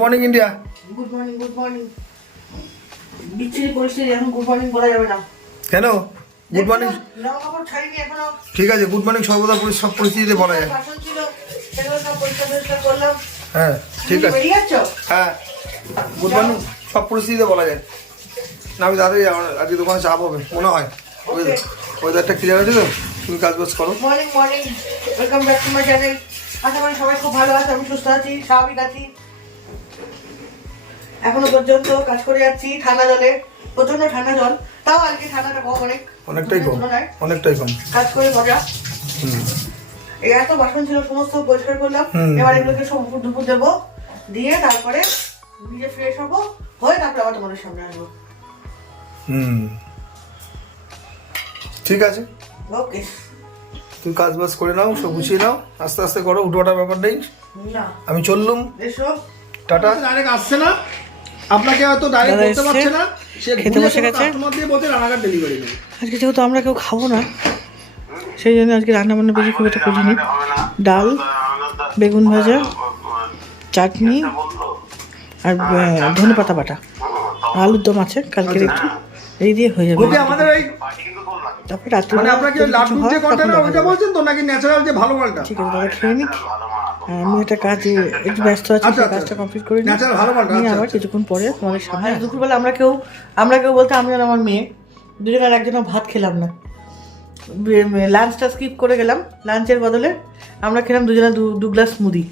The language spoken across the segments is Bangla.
Morning India. Good morning, good morning. বিচ্ছিরি পরিস্থিতি, এখন গুড মর্নিং বলা যাবে না। কেন গুড মর্নিং? জামা কাপড় ছাড়িনি এখনো। ঠিক আছে, গুড মর্নিং সর্বদা সব পরিস্থিতিতে বলা যায়। বাসন ছিল, সেগুলো সব পরিষ্কার করলাম। হ্যাঁ ঠিক আছে। বেরিয়ে যাচ্ছ? হ্যাঁ, গুড মর্নিং সব পরিস্থিতিতে বলা যায় না। আমি দাদাই আজকে দোকানে চাপ হবে মনে হয়। ওয়েদারটা ক্লিয়ার আছে তো, তুমি কাজ বাজ করো। Morning morning, welcome back to my channel. আশা করি সবাই খুব ভালো আছে, আমি সুস্থ আছি, স্বাভাবিক আছি। এখনো পর্যন্ত কাজ করে যাচ্ছি ঠান্ডা জলে, প্রচন্ড ঠান্ডা জল। তাও আজকে ঠান্ডাটা কম, অনেকটাই কম, অনেকটাই কম। কাজ করে মজা। এই এত বাসন ছিল, সমস্ত পরিষ্কার করলাম। এবার এগুলোকে সব উপর দুপুর দেবো, দিয়ে তারপরে নিজে ফ্রেশ হবো, হয়ে তারপরে আবার তোমাদের সামনে আসবো। ঠিক আছে, ওকে। তুমি কাজ বাজ করে নাও, সব গুছিয়ে নাও, আস্তে আস্তে করো, উঠোটার ব্যাপার নেই। না, আমি চললুম। এসো। টাটা। ডাইরেক্ট আসছে না, আপনাকে হয়তো ডাইরেক্ট করতে পারছে না, সে খেতে বসে গেছে। কাস্টমার দিয়ে বলতে রানাঘাট ডেলিভারি নেই। আজকে যেহেতু আমরা কেউ খাবো না, সেই জন্য আজকে রান্না বান্না বেশি খুব একটা করিনি। ডাল, বেগুন ভাজা, চাটনি আর ধনেপাতা বাটা, আলুর দম আছে কালকের একটু, এই দিয়ে হয়ে যাবে। আমাদের এই তারপরে রাত্রে মানে আপনারা কি লাড্ডু যে কন্টেনার ওইটা বলছেন তো, নাকি ন্যাচারাল যে ভালো মালটা? ঠিক আছে, দাদা খেয়ে নিক। আমি একটা কাজে একটু ব্যস্ত আছি, সেই কাজটা কমপ্লিট করে নিই। ন্যাচারাল ভালো মালটা। নিয়ে আবার কিছুক্ষণ পরে তোমাদের সামনে। আজ দুপুরবেলা আমরা কেউ বলতে আমি আর আমার মেয়ে দুজন আর একজনও ভাত খেলাম না। লাঞ্চটা স্কিপ করে গেলাম। লাঞ্চের বদলে আমরা খেলাম দুজনে দু গ্লাস মুদি।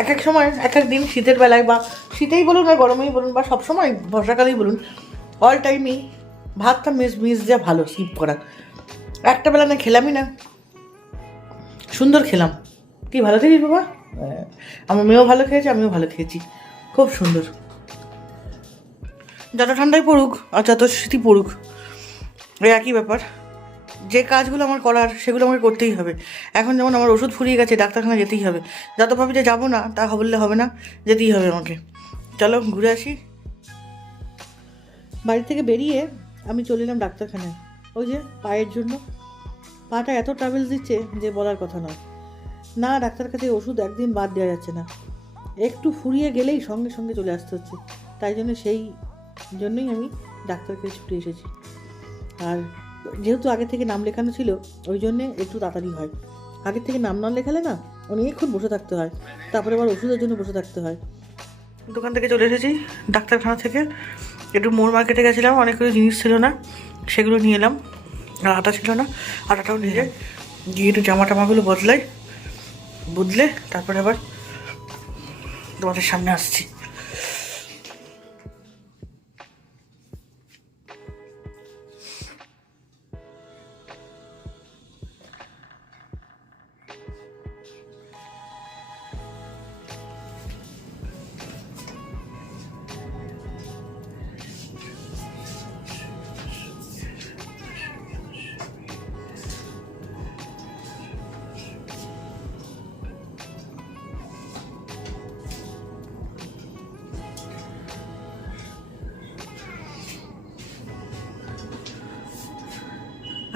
এক এক সময় এক এক দিন, শীতের বেলায় বা শীতেই বলুন আর গরমেই বলুন বা সবসময় বর্ষাকালেই বলুন, অল টাইমই ভাতটা মিস যা ভালো স্কিপ করা। একটা বেলা না খেলামই না, সুন্দর খেলাম। কি ভালো খেয়েছিস বাবা? আমার মেয়েও ভালো খেয়েছে, আমিও ভালো খেয়েছি, খুব সুন্দর। যত ঠান্ডায় পড়ুক আর যত শীতই পড়ুক, এই একই ব্যাপার। যে কাজগুলো আমার করার সেগুলো আমাকে করতেই হবে। এখন যেমন আমার ওষুধ ফুরিয়ে গেছে, ডাক্তারখানা যেতেই হবে। যত ভাবি যে যাবো না, তা বললে হবে না, যেতেই হবে আমাকে। চলো ঘুরে আসি। বাড়ি থেকে বেরিয়ে আমি চলে এলাম ডাক্তারখানায়। ওই যে পায়ের জন্য, পাটা এত ট্রাভেলস দিচ্ছে যে বলার কথা নয়। না, ডাক্তার কাছে ওষুধ একদিন বাদ দেওয়া যাচ্ছে না, একটু ফুরিয়ে গেলেই সঙ্গে সঙ্গে চলে আসতে হচ্ছে। তাই জন্য সেই জন্যই আমি ডাক্তারকে ছুটে এসেছি। আর যেহেতু আগে থেকে নাম লেখানো ছিল, ওই জন্যে একটু তাড়াতাড়ি হয়। আগের থেকে নাম না লেখালে না, অনেকক্ষণ বসে থাকতে হয়, তারপরে আবার ওষুধের জন্য বসে থাকতে হয়। দোকান থেকে চলে এসেছি, ডাক্তারখানা থেকে। একটু মোড় মার্কেটে গেছিলাম, অনেক কিছু জিনিস ছিল না, সেগুলো নিয়ে এলাম। আর আটা ছিল না, আটাটাও নিয়ে যাই, গিয়ে একটু জামা টামাগুলো বদলে তারপরে আবার তোমাদের সামনে আসছি।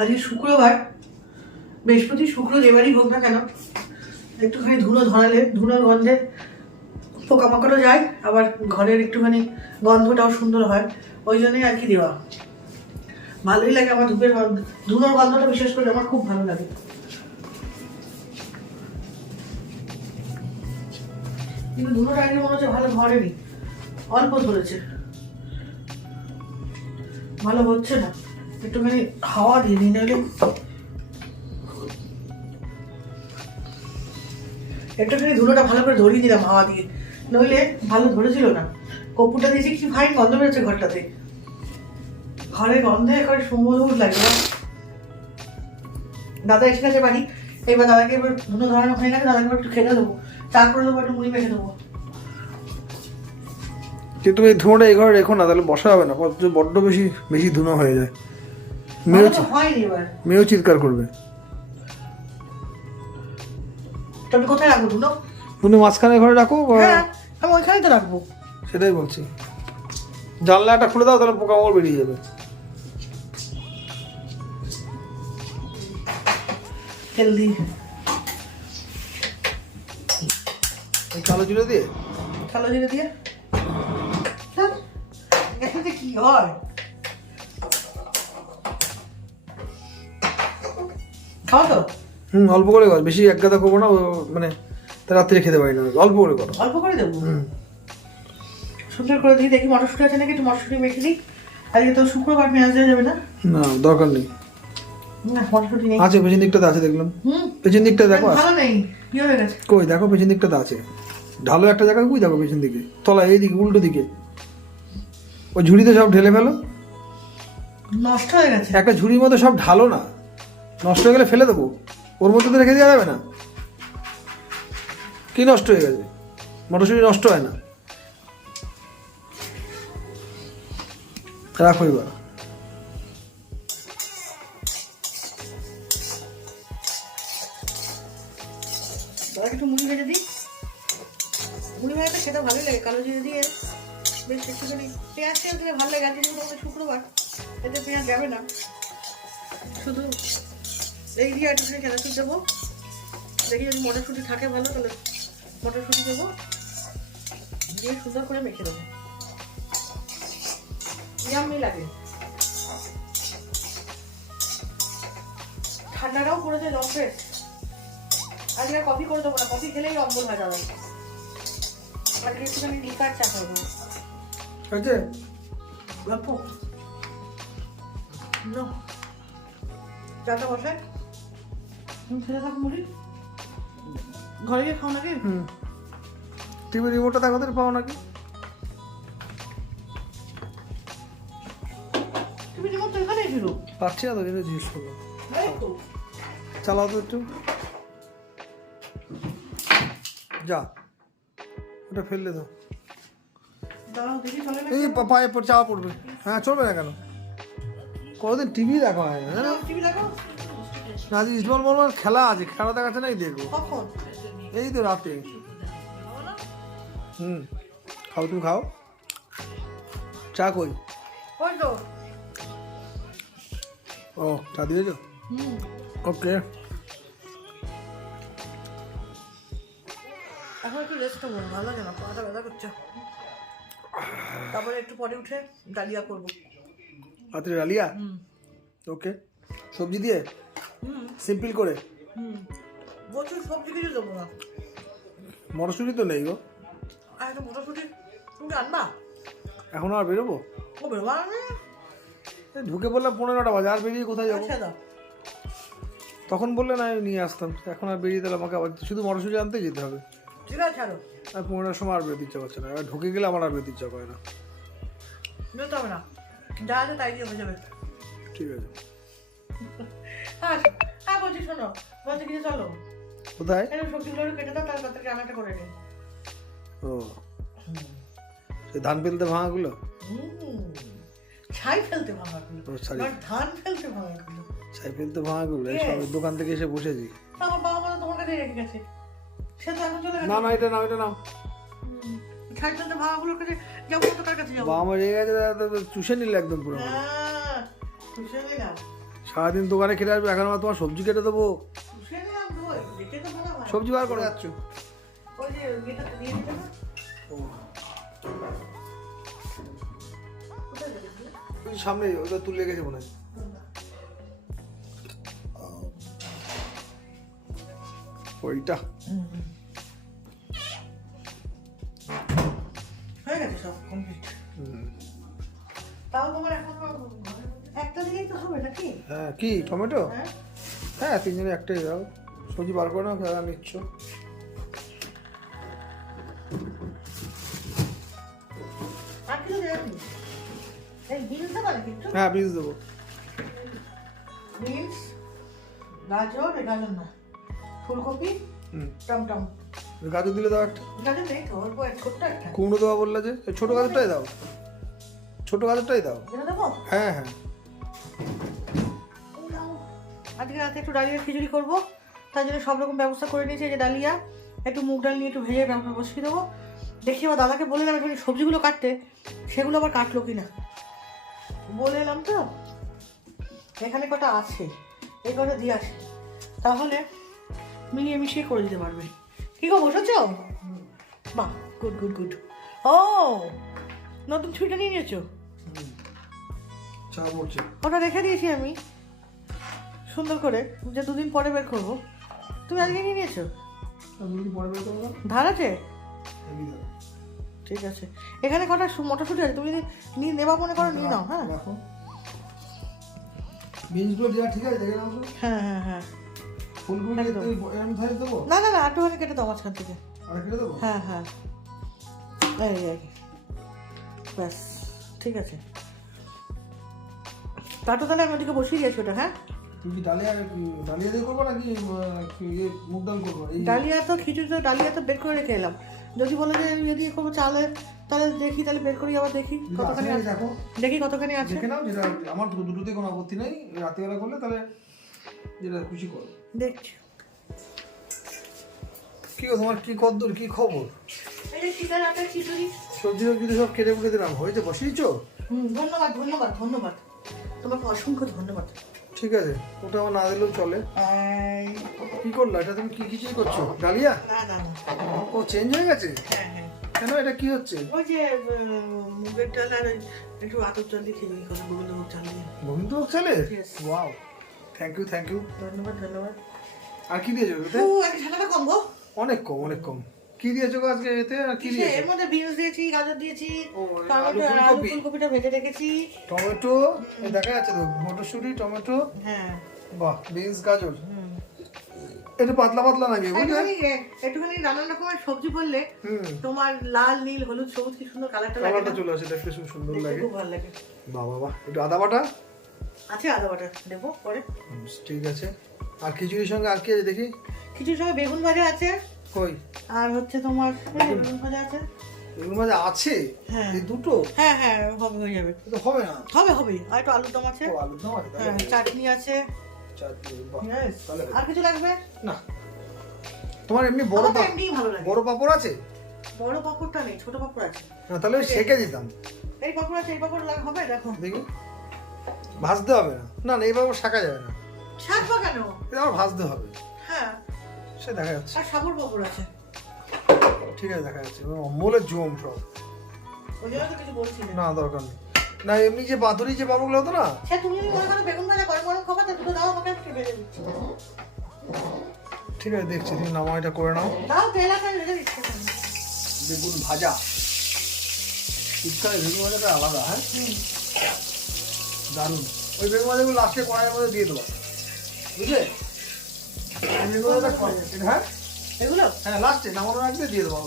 আজকে শুক্রবার, বৃহস্পতি শুক্র যেবারই হোক না কেন, একটুখানি ধুলো ধরালে ধুলোর গন্ধে পোকামাকড়ও যায়, আবার ঘরের একটুখানি গন্ধটাও সুন্দর হয়। ওই জন্যই আর কি দেওয়া। ভালোই লাগে আমার ধুলোর গন্ধটা, বিশেষ করে আমার খুব ভালো লাগে। কিন্তু ধুলোটা আগে মনে হচ্ছে ভালো ধরেনি, অল্প ধরেছে, ভালো হচ্ছে না। একটুখানি হাওয়া দিয়ে দিই, নাহলে একটুখানি ধুলোটা ভালো করে ধরিয়ে দিলাম হাওয়া দিয়ে, নইলে ভালো ধরেছিল না। কপুরটা দিয়েছি, কি ফাইন গন্ধ বেরোচ্ছে ঘরটাতে, ঘরের গন্ধে একেবারে সুমধুর লাগে। দাদা এসে গেছে বাড়ি, এবার দাদাকে এবার ধুলো ধরানো হয়ে গেছে, দাদাকে একটু খেতে দেবো, চা করে দেবো, একটু মুড়ি মেখে দেবো। কিন্তু তুমি এই ধুনোটা এই ঘরে রেখো না, তাহলে বসা হবে না, বড্ড বেশি ধুনো হয়ে যায়। মেয়েও চিৎকার করবে। তুমি কোথায় রাখবো ধুলো? তুমি মাঝখানে ঘরে রাখো। হ্যাঁ, আমি ওইখানেই তো রাখবো। সেটাই বলছি, জানলাটা খুলে দাও, তাহলে পোকামাকড় বেরিয়ে যাবে। হেলদি এই কালো জিরে দিয়ে কালো জিরে দিয়ে এতে কি হয়? খাও তো, অল্প করে কর, বেশি এক গাদা করবো না, মানে রাত্রে খেতে পারি না, অল্প করে করো। অল্প করে দেবো। সুন্দর করে দিয়ে দেখি মটরশুঁটি আছে নাকি, একটু মটরশুঁটি মেখে দিই। আজকে তো শুক্রবার, পেঁয়াজ দেওয়া যাবে না। না দরকার নেই, না মটরশুঁটি নেই। আছে পেছন দিকটাতে আছে, দেখলাম পেছন দিকটা দেখো আছে। ভালো নেই, কি হয়ে গেছে? কই দেখো পেছন দিকটাতে আছে, ঢালো একটা জায়গায়, কই দেখো পেছন দিকে, তলা এইদিকে উল্টো দিকে, ওই ঝুড়িতে সব ঢেলে ফেলো। নষ্ট হয়ে গেছে। একটা ঝুড়ির মধ্যে সব ঢালো না, নষ্ট হয়ে গেলে ফেলে দেবো, ওর মধ্যে তো রেখে দেওয়া যাবে না। কি নষ্ট হয়ে গেছে? মটরশুঁটি নষ্ট হয় না, রাখো এবার। দাদা একটু মুড়ি ভেজে দিই। মুড়ি ভাজাটা খেতে ভালোই লাগে, কালো জিরে দিয়ে বেশ একটুখানি পেঁয়াজ টেয়াজ দিলে ভালো লাগে। আজকে আমাদের শুক্রবার, এতে পেঁয়াজ যাবে না, শুধু এই দিয়ে একটুখানি চানাচুর দেবো। দেখি যদি মটরশুঁটি থাকে ভালো, তাহলে মটরশুঁটি দেবো, দিয়ে সুন্দর করে মেখে দেবো। ইয়াম্মি লাগে। ঠান্ডাটাও পড়েছে, লম্পে আজকে আর কফি করে দেবো না, কফি খেলেই অম্বল হয়ে যাবে। আজকে একটুখানি লিকার চা করবো। আছে গল্প চাটা বসায়, তুমি খেতে থাকো মুড়ি, ঘরে গিয়ে খাও নাকি? টিভি রিমোটটা দেখো তো, পাও নাকি? তুমি রিমোট তো এখানেই ছিল। পাচ্ছি না তো, যেটা জিজ্ঞেস করলাম। এই তো। চালাও তো একটু, যা ওটা ফেললে তো, দাঁড়াও দেখি চলে না। এই পায়ে চাওয়া পড়বে। হ্যাঁ চলবে না কেন? কতদিন টিভি দেখা হয় না? টিভি দেখো না আজ ইস্টবল বলবার খেলা আছে, খেলা দেখাচ্ছে নাই, দেখবো কখন? এই তো রাতে। খাও, তুমি খাও। চা কই? ওই তো। ও চা দিয়েছো? ওকে। এখন একটু রেস্ট করবো, ভালো লাগে না, পাটা ব্যথা করছে। তারপরে একটু পরে উঠে ডালিয়া করবো। রাত্রে ডালিয়া? ওকে। সবজি দিয়ে সিম্পল করে? প্রচুর সবজি কিছু দেবো না। মটরশুঁটি তো নেই গো। আর একটা মটরশুঁটি তুমি আনবা? এখন আর বেরোবো? ও বেরোবা না? ঢুকে বললাম 15টা বাজে, আর বেরিয়ে কোথায় যাবো? আচ্ছা দাও। তখন বললে না নিয়ে আসতাম, এখন আর বেরিয়ে দিলে আমাকে আবার শুধু মটরশুঁটি আনতে যেতে হবে। ঠিক আছে ছাড়ো। আর 15টার সময় আর বেরোতে ইচ্ছা করছে না, এবার ঢুকে গেলে আমার আর বেরোতে ইচ্ছা করে না। বেরোতে হবে না, যা আছে তাই দিয়ে হয়ে যাবে। ঠিক আছে। হ্যাঁ হ্যাঁ বলছি শোনো, বলছি কিছু চলো কোথায়? সবজিগুলো কেটে দাও, তারপর থেকে রান্নাটা করে নিই। ও সেই ধান ফেলতে ভাঙাগুলো? ছাই ফেলতে ভাঙাগুলো, ও সরি, ধান ফেলতে ভাঙাগুলো। ছাই ফেলতে ভাঙাগুলো এই সব দোকান থেকে এসে বসেছি। আমার বাবা মা তোমার কাছে রেখে গেছে, সে তো এখন চলে গেছে। না না এটা নাও, এটা নাও। ছাই ফেলতে ভাঙাগুলোর কাছে যাবো তো, কার কাছে যাবো? বাবা মা রেগে গেছে, চুষে নিলে একদম পুরো। হ্যাঁ শুষে নিলাম, সারাদিন দোকানে খেতে আসবে, এখন আবার তোমার সবজি কেটে দেবো। শুষে নিলাম তো, দেখে তো মনে হয়। সবজি বার করে যাচ্ছ? ওই যে এটা দিয়ে দিতে না। কোথায় গেলে? ওই সামনে ওটা তুলে গেছে মনে হয়। ওইটা হয়ে গেছে সব কমপ্লিট। তাও তোমার এখন একটা দিলেই তো হবে নাকি? হ্যাঁ কি টমেটো? হ্যাঁ হ্যাঁ তিনজনে একটাই দাও, সবজি বার করে নাও, খেলা নিচ্ছ। আর কিছু দেয়নি? এই বিনস দেবো নাকি একটু? হ্যাঁ বীজ দেবো। বিনস, গাজর, গাজর না, ফুলকপি, টমটম। গাজর দিলে দাও একটা। গাজর নেই তো, অল্প ছোট্ট একটা। কুমড়ো দেওয়া বললে যে, এই ছোটো গাজরটাই দাও, ছোটো গাজরটাই দাও। এটা দেবো? হ্যাঁ হ্যাঁ। আজকে রাতে একটু ডালিয়ার খিচুড়ি করবো, তার জন্য সব রকম ব্যবস্থা করে নিয়েছি। এই যে ডালিয়া, একটু মুগ ডাল নিয়ে একটু ভেজে ব্যবস্থা বসিয়ে দেবো। দেখি আবার দাদাকে বলে এলাম একটু সবজিগুলো কাটতে, সেগুলো আবার কাটলো কিনা বলে এলাম তো। এখানে কটা আছে, এই কটা দিয়ে আসি, তাহলে মিলিয়ে মিশিয়ে করে দিতে পারবে। কি গো বসেছ? বাহ গুড গুড গুড। ও নতুন ছুরিটা নিয়ে নিয়েছো? চা পড়ছে। ওটা রেখে দিয়েছি আমি সুন্দর করে, যে 2 দিন পরে বের করবো। তুমি আজকে নিয়ে নিয়েছো? পরে বের করবো। ধার আছে? হেভি দাও। ঠিক আছে, এখানে কটা মটরশুঁটি আছে, তুমি যদি নিয়ে নেবা মনে করো নিয়ে নাও। হ্যাঁ রাখো। বিনসগুলো দেওয়া ঠিক আছে, দেখে নাও তো। হ্যাঁ হ্যাঁ হ্যাঁ। ফুলগুলো একদম। এরকম সাইজ দেবো? না না না, একটুখানি কেটে দাও মাঝখান থেকে। আর কেটে দেবো? হ্যাঁ হ্যাঁ, এই ব্যাস ঠিক আছে। কাটো তাহলে, আমি ওদিকে বসিয়ে দিয়েছি ওটা। হ্যাঁ, তুমি কি ডালিয়া দিয়ে করবো নাকি মুগ ডাল করবো? এই ডালিয়া তো খিচুড়ি তো, ডালিয়া তো বের করে রেখে এলাম। যদি বলে যে যদি করবো চালে, তাহলে দেখি, তাহলে বের করি আবার দেখি কতখানি আছে, আছে। দেখো দেখি কতখানি আছে, দেখে নাও। যেটা আমার দুটোতে কোনো আপত্তি নেই, রাত্রিবেলা করলে তাহলে যেটা খুশি করো। দেখছি। কি গো, তোমার কি কদ্দূর, কি খবর? এই যে শীতের রাতের খিচুড়ি। সবজিও কিন্তু সব কেটে উঠে দিলাম, হয়েছে, বসিয়েছো? ধন্যবাদ ধন্যবাদ ধন্যবাদ, তোমাকে অসংখ্য ধন্যবাদ। ঠিক আছে, ওটা আমার না দিলেও চলে। এই, কি করলো এটা? তুমি কি খিচুড়ি করছো? ডালিয়া? না না না, ও চেঞ্জ হয়ে গেছে? হ্যাঁ হ্যাঁ, কেন, এটা কি হচ্ছে? ওই যে মুগের ডাল আর একটু আতর চাল দিয়ে খিচুড়ি করে, গোবিন্দভোগ চাল দিয়ে। গোবিন্দভোগ চালে? Yes. Wow, thank you thank you. ধন্যবাদ ধন্যবাদ। আর কি দিয়েছো এতে? ও এক ঝালাটা কম গো। অনেক কম, অনেক কম। কি দিয়েছো গো আজকে এতে? আর কি কিসে? দিয়েছো? এর মধ্যে বিনস দিয়েছি, গাজর দিয়েছি, ও, টমেটো, আলু, আলু ফুলকপি। ফুলকপিটা ভেজে রেখেছি। টমেটো, এই দেখা যাচ্ছে তো, মটরশুঁটি, টমেটো, হ্যাঁ, বাহ, বিনস, গাজর। এটা পাতলা পাতলা লাগে বুঝলে? একটুখানি নানান রকমের সবজি বললে হুম, তোমার লাল নীল হলুদ সবুজ কি সুন্দর কালারটা লাগে কালারটা না? চলে আসে, দেখতে খুব সুন্দর দেখতে লাগে। খুব ভালো লাগে। বাহ বাহ বাহ, একটু আদা বাটা আছে, আদা বাটা দেবো পরে। ঠিক আছে। আর খিচুড়ির সঙ্গে আর কি আছে দেখি? কিছুর সঙ্গে বেগুন ভাজা আছে, কই আর হচ্ছে তোমার বেগুন ভাজা আছে। এগুলো মাঝে আছে? হ্যাঁ। এই দুটো? হ্যাঁ হ্যাঁ, হবে, হয়ে যাবে। এটা হবে না। হবে হবে, আর একটু আলুর দম আছে। ও, আলুর দম আছে হ্যাঁ, তাহলে? চাটনি আছে। চাটনি, বাহ, Yes. তাহলে আর কিছু লাগবে? না। তোমার এমনি বড় আমার তো এমনিই ভালো লাগে। বড় পাপড় আছে? বড় পাপড়টা নেই, ছোট পাপড় আছে। না, তাহলে ওই সেকে দিতাম। এই পাপড় আছে, এই পাপড় হবে, দেখো। দেখি, ভাজতে হবে না? না না, এইভাবে শাকা যাবে না, শাকবা কেন? এটা আমার ভাজতে হবে। হ্যাঁ, সে দেখা যাচ্ছে। আর সাবুর পাপড় আছে। ঠিক আছে, দেখা যাচ্ছে। অম্বলের জম সব। ওই জন্য তো কিছু বলছি না। না, দরকার নেই। না, এমনি যে পাতুরি যে পাপড়গুলো হতো না, সে তুমি যদি মনে করো বেগুন ভাজা গরম গরম খাবার, তো দুটো দাও আমাকে, একটু ভেজে দিচ্ছি। ঠিক আছে, দেখছি। তুমি নামা, এটা করে নাও। দাও, তেল আছে, আমি ভেজে দিচ্ছি। বেগুন ভাজা, শীতকালে বেগুন ভাজাটা আলাদা। হ্যাঁ, দারুণ। ওই বেগুন ভাজাগুলো লাস্টে কড়াইয়ের মধ্যে দিয়ে দেবো, বুঝলে? এই বেগুন ভাজাটা হ্যাঁ এগুলো হ্যাঁ, লাস্টে নামানোর আগে দিয়ে দেবো।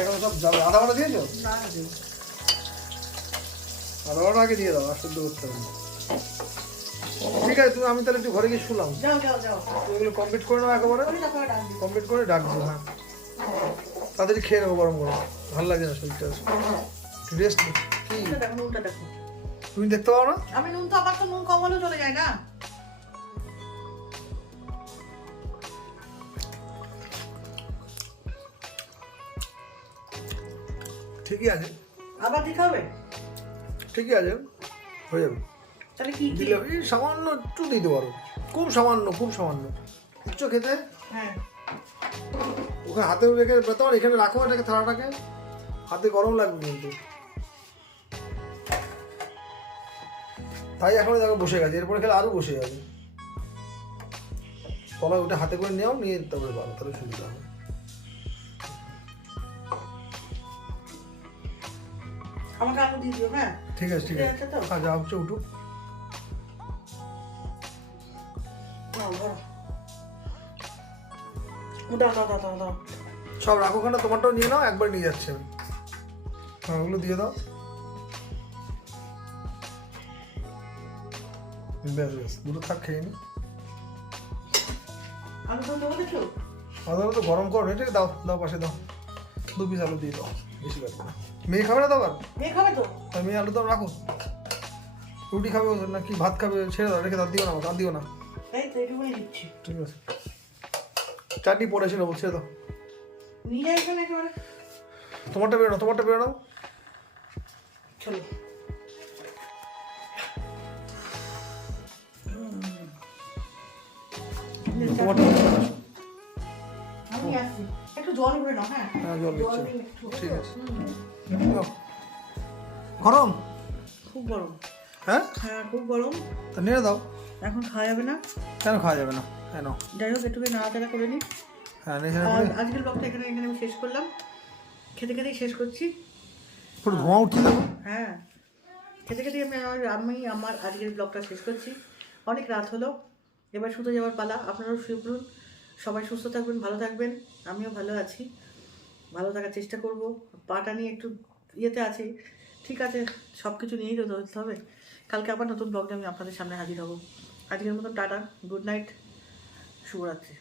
এখানে সব যাবে। আদা বাটা দিয়েছো? না দেবো। আদা বাটা আগে দিয়ে দাও, আর শুদ্ধ করতে হবে না। ঠিক আছে, তুমি, আমি তাহলে একটু ঘরে গিয়ে শুলাম। যাও যাও যাও, তুমি এগুলো কমপ্লিট করে নাও একেবারে। আমি তারপরে ডাক দিই। কমপ্লিট করে ডাকবো। হ্যাঁ, তাড়াতাড়ি খেয়ে নেবো গরম গরম, ভালো লাগে না শরীরটা। রেস্ট কি? নুনটা দেখো, নুনটা দেখো। তুমি দেখতে পাও না? আমি নুন তো, আমার তো নুন কম হলেও চলে যায় না। ঠিকই আছে, আবার দিতে হবে? ঠিকই আছে, হয়ে যাবে। তাহলে কি কি? দিলে এই সামান্য একটু দিতে পারো, খুব সামান্য, খুব সামান্য। উচ্চ খেতে হ্যাঁ, ওখানে হাতে রেখে তোমার এখানে রাখো, এটাকে, থালাটাকে। হাতে গরম লাগবে কিন্তু। তাই এখন দেখো বসে গেছে, এরপরে খেলে আরো বসে যাবে। তলায় ওটা হাতে করে নেও, নিয়ে তারপরে পারো, তাহলে সুবিধা হবে। আমাকে আলু দিয়ে দিও। হ্যাঁ, ঠিক আছে, ঠিক ঠিক আছে। আছে তো? যা হচ্ছে উঠুক। নাও ধরো। দাও দাও দাও দাও দাও। সব রাখো ওখানে, তোমারটাও নিয়ে নাও, একবার নিয়ে যাচ্ছে আমি। হ্যাঁ, ওগুলো দিয়ে দাও। ব্যাস ব্যাস, দুটো থাক, খেয়ে নি। আলু তো দেবো কিছু? আদা তো গরম করো, এটাকে দাও, দাও পাশে দাও। 2 পিস আলু দিয়ে দাও, বেশি লাগবে না। মেয়ে খাবে না তো আবার? মেয়ে খাবে তো? আর মেয়ে আলু দাও, রাখো। রুটি খাবে নাকি ভাত খাবে, ছেড়ে দাও, রেখে দাও, দিও না, দাঁত দিও না। এই তো এইটুকুনি দিচ্ছি। ঠিক আছে, চাটনি পড়েছে নেবো, ছেড়ে দাও। নিয়ে যাই এখানে একেবারে। তোমারটা বেরো নাও, তোমারটা বেরো নাও। চলো। তোমারটা আমি আসছি, একটু জল করে নাও। হ্যাঁ হ্যাঁ জল জল দিচ্ছি দিন একটু। ঠিক আছে নাও। গরম খুব গরম। হ্যাঁ হ্যাঁ খুব গরম, তা নিয়ে দাও। এখন খাওয়া যাবে না। কেন খাওয়া যাবে না? কেন? যাই হোক একটু নাড়াচাড়া করে নিই। হ্যাঁ নিয়ে আর আজকের ব্লগটা এখানে এখানে আমি শেষ করলাম, খেতে খেতেই শেষ করছি। পুরো ধোঁয়া উঠছে দেখো। হ্যাঁ খেতে খেতে আমি আমার আজকের ব্লগটা শেষ করছি। অনেক রাত হলো, এবার শুতে যাওয়ার পালা। আপনারাও শুয়ে পড়ুন। সবাই সুস্থ থাকবেন, ভালো থাকবেন। আমিও ভালো আছি, ভালো থাকার চেষ্টা করব। পাটা নিয়ে একটু ইয়েতে আছি, ঠিক আছে, সব কিছু নিয়েই তো ধরতে হবে। কালকে আবার নতুন ব্লগে আমি আপনাদের সামনে হাজির হব। আজকের মতন টাটা, গুড নাইট, শুভরাত্রি।